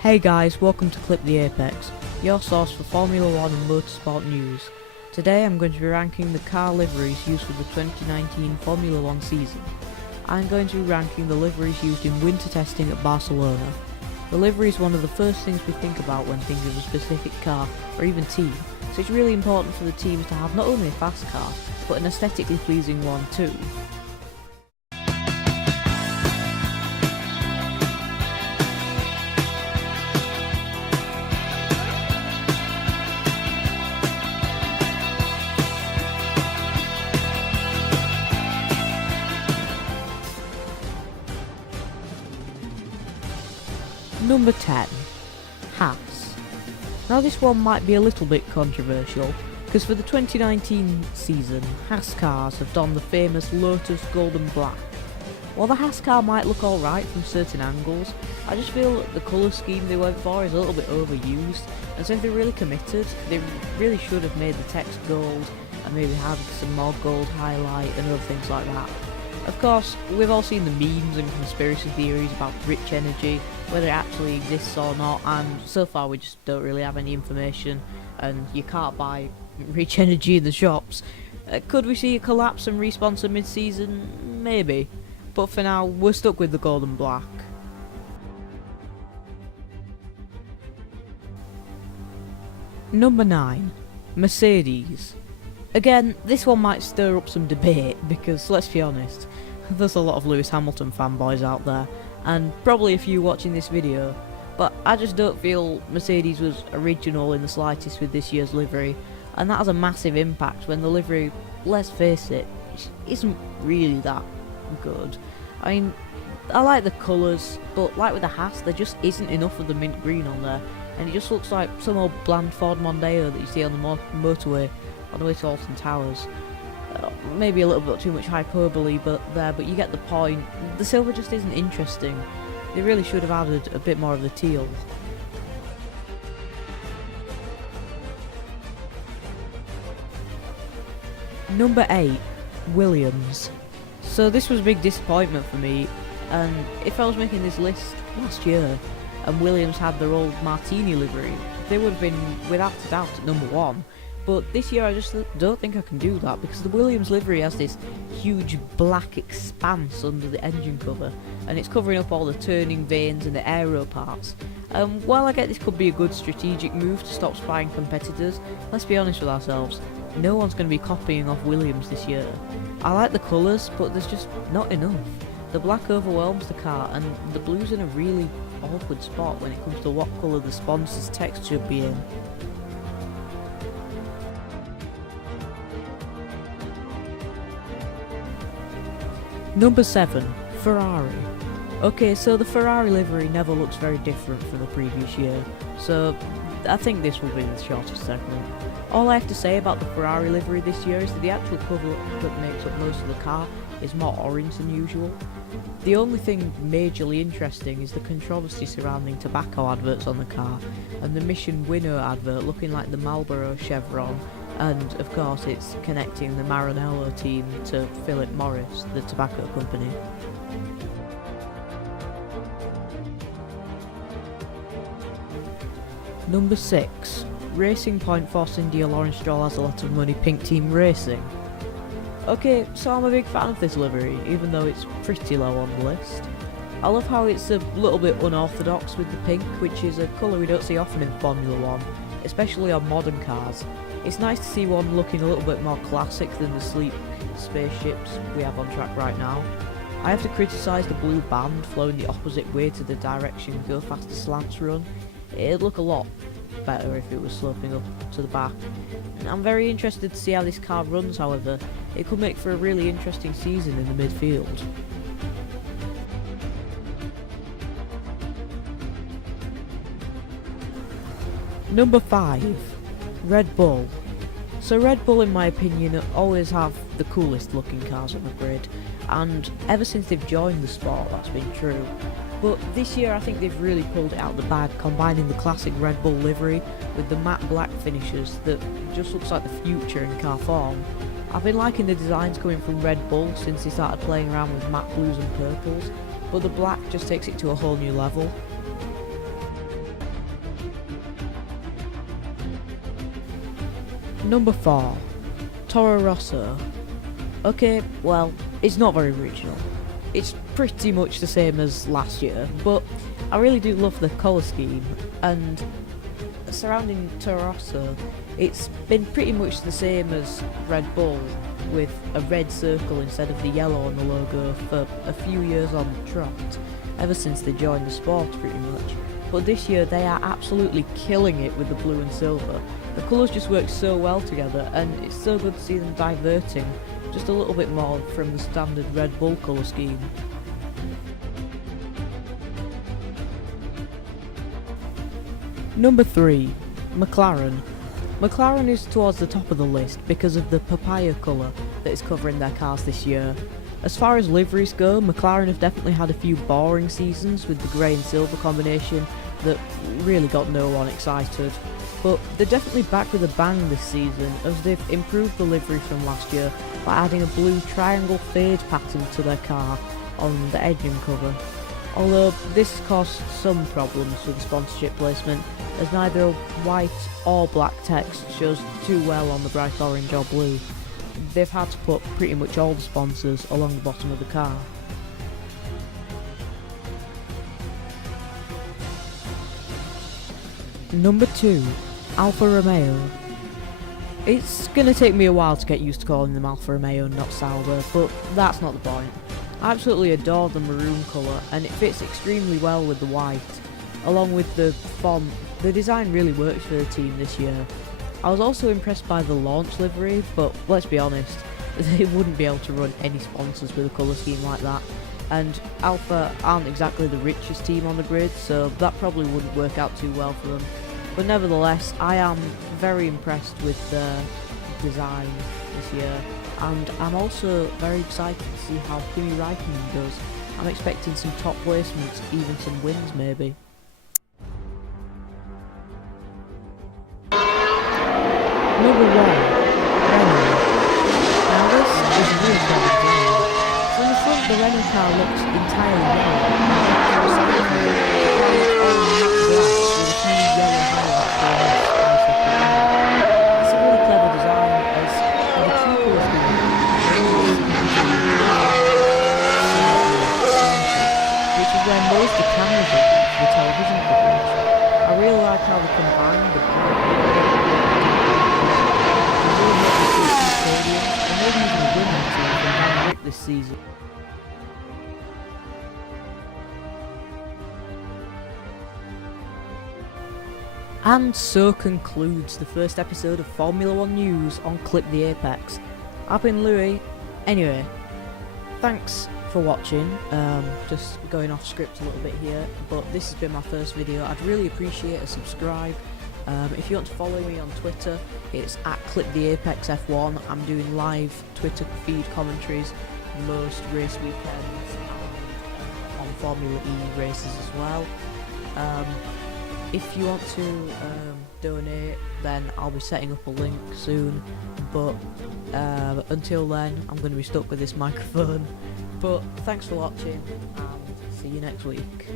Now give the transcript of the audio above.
Hey guys, welcome to Clip the Apex, your source for Formula 1 and motorsport news. Today I'm going to be ranking the car liveries used for the 2019 Formula 1 season. I'm going to be ranking the liveries used in winter testing at Barcelona. The livery is one of the first things we think about when thinking of a specific car or even team, so it's really important for the teams to have not only a fast car, but an aesthetically pleasing one too. Number 10. Haas. Now this one might be a little bit controversial, because for the 2019 season, Haas cars have donned the famous Lotus Gold and Black. While the Haas car might look alright from certain angles, I just feel that the colour scheme they went for is a little bit overused, and so if they're really committed, they really should have made the text gold, and maybe had some more gold highlight and other things like that. Of course, we've all seen the memes and conspiracy theories about rich energy, whether it actually exists or not, and so far we just don't really have any information, and you can't buy rich energy in the shops. Could we see a collapse and responsor mid-season? Maybe. But for now, we're stuck with the gold and black. Number 9. Mercedes. Again, this one might stir up some debate, because let's be honest, there's a lot of Lewis Hamilton fanboys out there, and probably a few watching this video, but I just don't feel Mercedes was original in the slightest with this year's livery, and that has a massive impact when the livery, let's face it, isn't really that good. I mean, I like the colours, but like with the Haas, there just isn't enough of the mint green on there, and it just looks like some old bland Ford Mondeo that you see on the motorway on the way to Alton Towers. Maybe a little bit too much hyperbole but you get the point. The silver just isn't interesting. They really should have added a bit more of the teal. Number 8. Williams. So this was a big disappointment for me, and if I was making this list last year and Williams had their old Martini livery, they would have been without a doubt at number 1. But this year I just don't think I can do that, because the Williams livery has this huge black expanse under the engine cover, and it's covering up all the turning vanes and the aero parts. While I get this could be a good strategic move to stop spying competitors, let's be honest with ourselves, no one's going to be copying off Williams this year. I like the colours, but there's just not enough. The black overwhelms the car, and the blue's in a really awkward spot when it comes to what colour the sponsor's text should be in. Number 7. Ferrari. Okay, so the Ferrari livery never looks very different from the previous year, so I think this will be the shortest segment. All I have to say about the Ferrari livery this year is that the actual cover that makes up most of the car is more orange than usual. The only thing majorly interesting is the controversy surrounding tobacco adverts on the car, and the Mission Winnow advert looking like the Marlboro chevron, and of course it's connecting the Maranello team to Philip Morris, the tobacco company. Number 6. Racing Point Force India Lawrence Stroll has a lot of money Pink Team Racing. Okay, so I'm a big fan of this livery, even though it's pretty low on the list. I love how it's a little bit unorthodox with the pink, which is a colour we don't see often in Formula 1, especially on modern cars. It's nice to see one looking a little bit more classic than the sleek spaceships we have on track right now. I have to criticise the blue band flowing the opposite way to the direction Go Faster Slants run. It'd look a lot better if it was sloping up to the back. I'm very interested to see how this car runs, however. It could make for a really interesting season in the midfield. Number 5. Red Bull. So Red Bull, in my opinion, always have the coolest looking cars on the grid, and ever since they've joined the sport that's been true. But this year I think they've really pulled it out of the bag, combining the classic Red Bull livery with the matte black finishes that just looks like the future in car form. I've been liking the designs coming from Red Bull since they started playing around with matte blues and purples, but the black just takes it to a whole new level. Number 4, Toro Rosso. Okay, well, it's not very original. It's pretty much the same as last year, but I really do love the colour scheme, and surrounding Toro Rosso, it's been pretty much the same as Red Bull, with a red circle instead of the yellow on the logo for a few years on the trot, ever since they joined the sport pretty much. But this year they are absolutely killing it with the blue and silver. The colours just work so well together, and it's so good to see them diverting just a little bit more from the standard Red Bull colour scheme. Number 3, McLaren. McLaren is towards the top of the list because of the papaya colour that is covering their cars this year. As far as liveries go, McLaren have definitely had a few boring seasons with the grey and silver combination that really got no one excited. But they're definitely back with a bang this season, as they've improved the livery from last year by adding a blue triangle fade pattern to their car on the engine cover. Although this caused some problems with the sponsorship placement, as neither white or black text shows too well on the bright orange or blue. They've had to put pretty much all the sponsors along the bottom of the car. Number 2, Alfa Romeo. It's gonna take me a while to get used to calling them Alfa Romeo and not Sauber, but that's not the point. I absolutely adore the maroon colour, and it fits extremely well with the white. Along with the font, the design really works for the team this year. I was also impressed by the launch livery, but let's be honest, they wouldn't be able to run any sponsors with a colour scheme like that. And Alfa aren't exactly the richest team on the grid, so that probably wouldn't work out too well for them. But nevertheless, I am very impressed with the design this year, and I'm also very excited to see how Kimi Räikkönen does. I'm expecting some top placements, even some wins maybe. Number 1, Renault. Now this is really clever design. From the front, the Renault car looks entirely yellow. From the side, the car looks all matte black with a few yellow highlights going on to spice up the line. It's a really clever design, as for the true colour scheme, which is where most of the cameras are for the television coverage. I really like how they combine the and maybe even a winning team from Van Rick this season. And so concludes the first episode of Formula 1 News on Clip the Apex. I've been Louis. Anyway, thanks for watching. Just going off script a little bit here, but this has been my first video. I'd really appreciate a subscribe. If you want to follow me on Twitter, it's @ClipTheApexF1. I'm doing live Twitter feed commentaries most race weekends and on Formula E races as well. If you want to donate, then I'll be setting up a link soon, but until then I'm going to be stuck with this microphone. But thanks for watching, and see you next week.